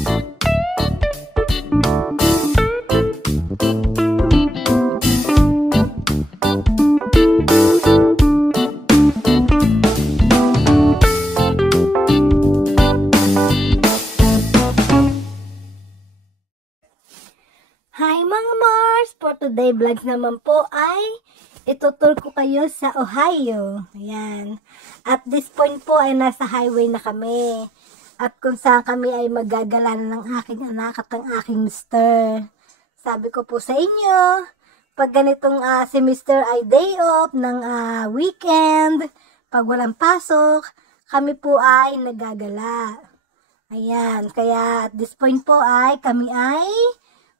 Hi mga Mars! For today vlogs naman po ay itutur ko kayo sa Ohio. Ayan. At this point po ay nasa highway na kami. At kung saan kami ay magagala ng aking anak at ang aking mister. Sabi ko po sa inyo, pag ganitong si mister ay day off ng weekend, pag walang pasok, kami po ay nagagala. Ayan. Kaya at this point po ay kami ay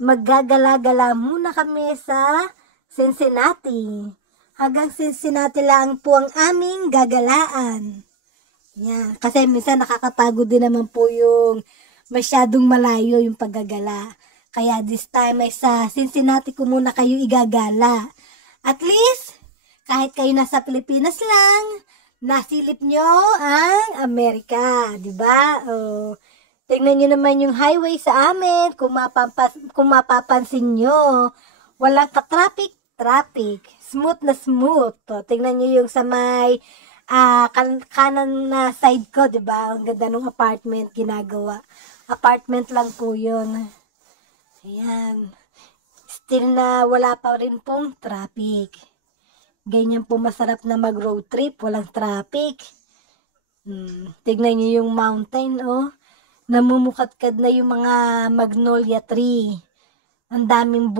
maggagala-gala muna kami sa Cincinnati. Hanggang Cincinnati lang po ang aming gagalaan. Yan. Kasi minsan nakakapagod din naman po yung masyadong malayo yung paggagala. Kaya this time ay sa Cincinnati ko muna kayo igagala. At least, kahit kayo nasa Pilipinas lang, nasilip nyo ang Amerika. Diba? O, tingnan nyo naman yung highway sa amin. Kung mapapansin nyo, walang ka-traffic. Smooth na smooth. O, tingnan nyo yung sa may kanan na side ko, diba? Ang ganda ng apartment ginagawa. Apartment lang po yun. Ayan. Still na wala pa rin pong traffic. Ganyan po masarap na mag-road trip. Walang traffic. Tingnan nyo yung mountain, oh. Namumukadkad na yung mga magnolia tree. Ang daming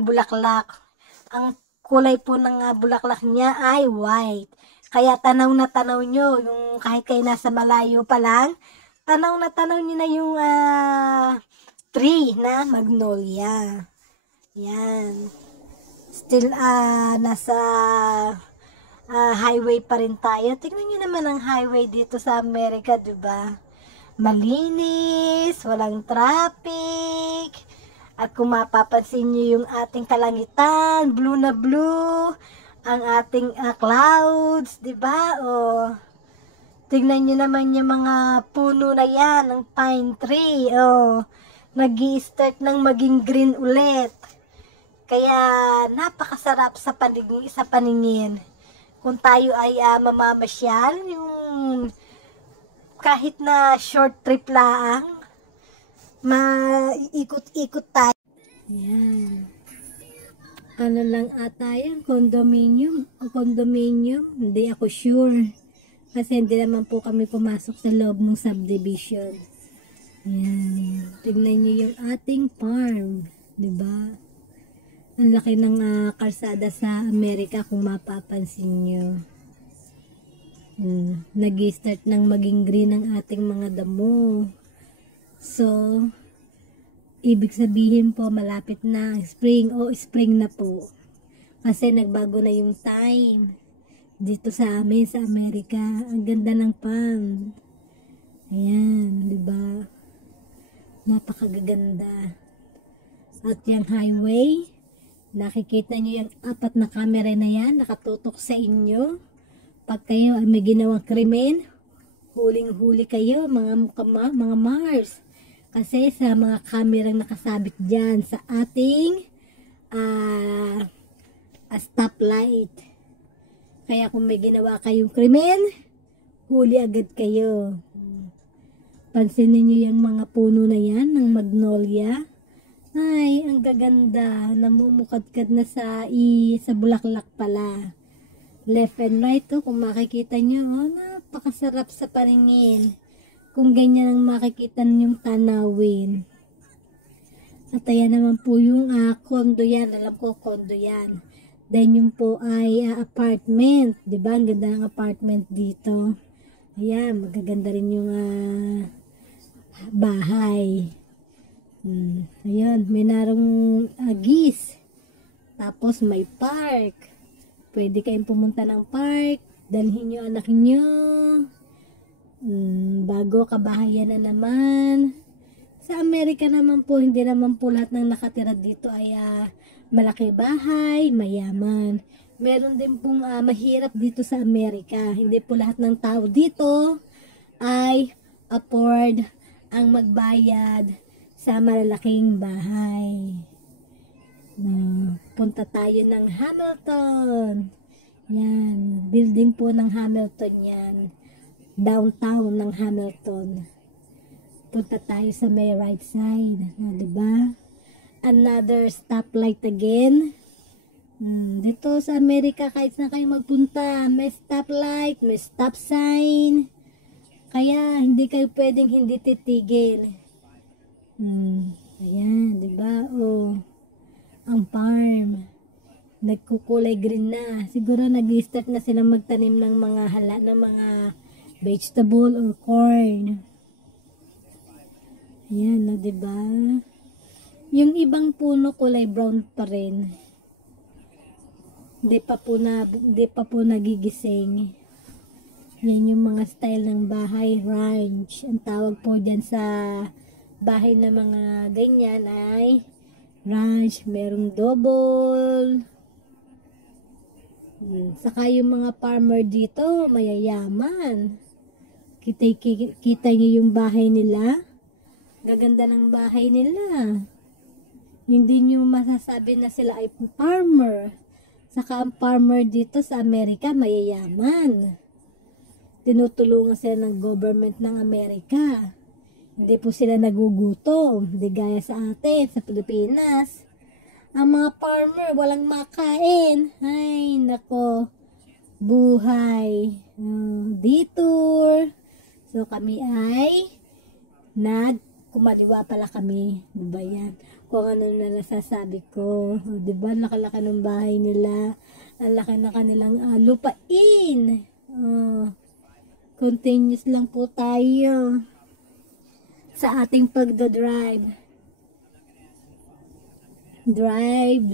bulaklak. Ang kulay po ng bulaklak niya ay white. Kaya tanaw na tanaw nyo, yung kahit kayo nasa malayo pa lang, tanaw na tanaw nyo na yung tree na magnolia. Yan. Still nasa highway pa rin tayo. Tingnan nyo naman ang highway dito sa Amerika, diba? Malinis, walang traffic. At kung mapapansin nyo yung ating kalangitan, blue na blue, ang ating clouds, diba? O, tignan nyo naman yung mga puno na yan, ng pine tree. O, nag-i-start ng maging green ulit. Kaya, napakasarap sa paningin. Kung tayo ay mamamasyal, yung kahit na short trip lang, maikot-ikot tayo. Ayan. Ano lang ata yan? Condominium? Hindi ako sure. Kasi hindi naman po kami pumasok sa loob ng subdivision. Ayan. Tignan nyo yung ating farm. Diba? Ang laki ng kalsada sa Amerika kung mapapansin nyo. Nag-start ng maging green ang ating mga damo. So, ibig sabihin po malapit na spring spring na po. Kasi nagbago na yung time dito sa amin sa Amerika. Ang ganda ng palm. Ayan, di ba? Napakaganda. At yung highway, nakikita nyo yung 4 na camera na yan, nakatutok sa inyo. Pag kayo ay may ginawang krimen, huling-huli kayo mga Mars. Kasi sa mga kamerang nakasabit dyan sa ating stoplight. Kaya kung may ginawa kayong krimen, huli agad kayo. Pansinin nyo yung mga puno na yan ng magnolia. Ay, ang gaganda. Namumukadkad na sa bulaklak pala. Left and right, kung makikita nyo, napakasarap sa paningin. Kung ganyan ang makikita yung tanawin. At ayan naman po yung condo yan. Alam ko, condo yan. Then yung po ay apartment. Diba? Ang ganda ng apartment dito. Ayan, magaganda rin yung bahay. Ayan, may narong geese. Tapos may park. Pwede kayong pumunta ng park, dalhin nyo anak nyo, bago kabahayan na naman. Sa Amerika naman po, hindi naman po lahat ng nakatira dito ay malaki bahay, mayaman. Meron din pong mahirap dito sa Amerika. Hindi po lahat ng tao dito ay afford ang magbayad sa malalaking bahay. Punta tayo ng Hamilton. Yan, building po ng Hamilton yan. Downtown ng Hamilton. Punta tayo sa may right side. Diba? Another stoplight again. Dito sa Amerika, kahit saan kayo magpunta, may stoplight, may stop sign. Kaya, hindi kayo pwedeng hindi titigil. Ayan, diba? Oh, ang farm. Nagkukulay green na. Siguro nag-start na sila magtanim ng mga ng mga vegetable or corn. Ayan, no, diba? Yung ibang puno kulay brown pa rin. Hindi pa po nagigising. Yan yung mga style ng bahay, ranch. Ang tawag po dyan sa bahay na mga ganyan ay ranch. Merong double. Saka yung mga farmer dito, mayayaman. Kita nyo yung bahay nila. Gaganda ng bahay nila. Hindi nyo masasabi na sila ay farmer. Saka ang farmer dito sa Amerika, mayayaman. Tinutulungan sila ng government ng Amerika. Hindi po sila nagugutom. Hindi gaya sa atin, sa Pilipinas. Ang mga farmer, walang makain. Ay, nako. Buhay. Detour. So, kami ay kumaliwa pala kami. Diba yan? Kung ano na nasasabi ko. Diba? Laki-laki ng bahay nila. Ang laki na kanilang lupain. Continuous lang po tayo sa ating pagdodrive. Drive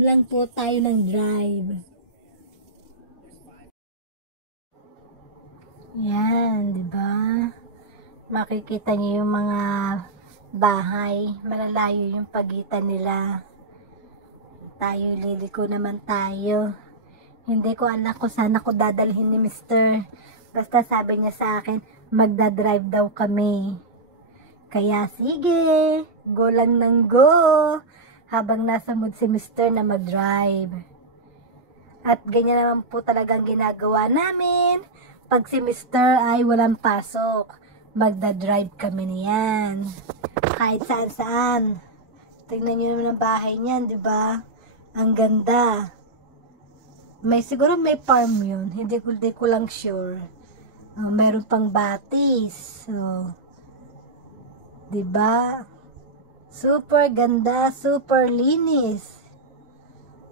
lang po tayo ng drive. Yan, diba? Makikita niyo yung mga bahay. Malalayo yung pagitan nila. Tayo, liliko naman tayo. Hindi ko alam kung saan ako dadalhin ni Mr. Basta sabi niya sa akin, magdadrive daw kami. Kaya sige, go lang ng go. Habang nasa mood si Mr. na mag-drive. At ganyan naman po talagang ginagawa namin. Pag si Mr. ay walang pasok, magdadrive kami niyan. Kahit saan-saan. Tingnan nyo naman ang bahay niyan, di ba? Ang ganda. Siguro may farm yun. Hindi ko lang sure. Mayroon pang batis. So, di ba? Super ganda, super linis.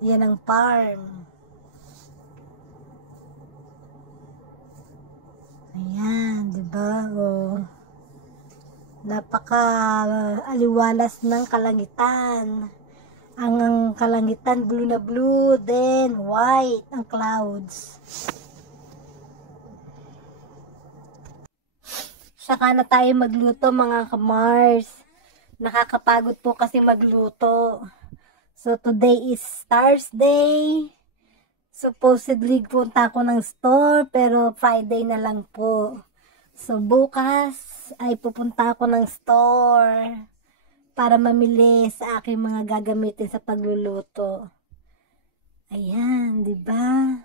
Yan ang farm. Ayan, di ba? Oh. Napaka aliwalas ng kalangitan. Ang kalangitan blue na blue, then white ang clouds. Saka na tayo magluto mga kamars. Nakakapagod po kasi magluto. So today is Thursday. Supposedly punta ako ng store pero Friday na lang po. So bukas ay pupunta ako ng store para mamili sa aking mga gagamitin sa pagluluto. Ayan, di ba?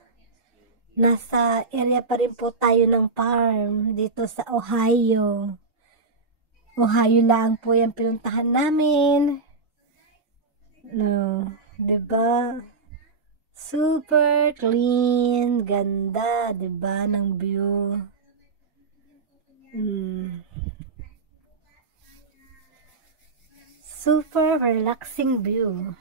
Nasa area pa rin po tayo ng farm dito sa Ohio. Ohio lang po yung pinuntahan namin. No, di ba? Super clean, ganda, 'di ba, ng view. Super relaxing view.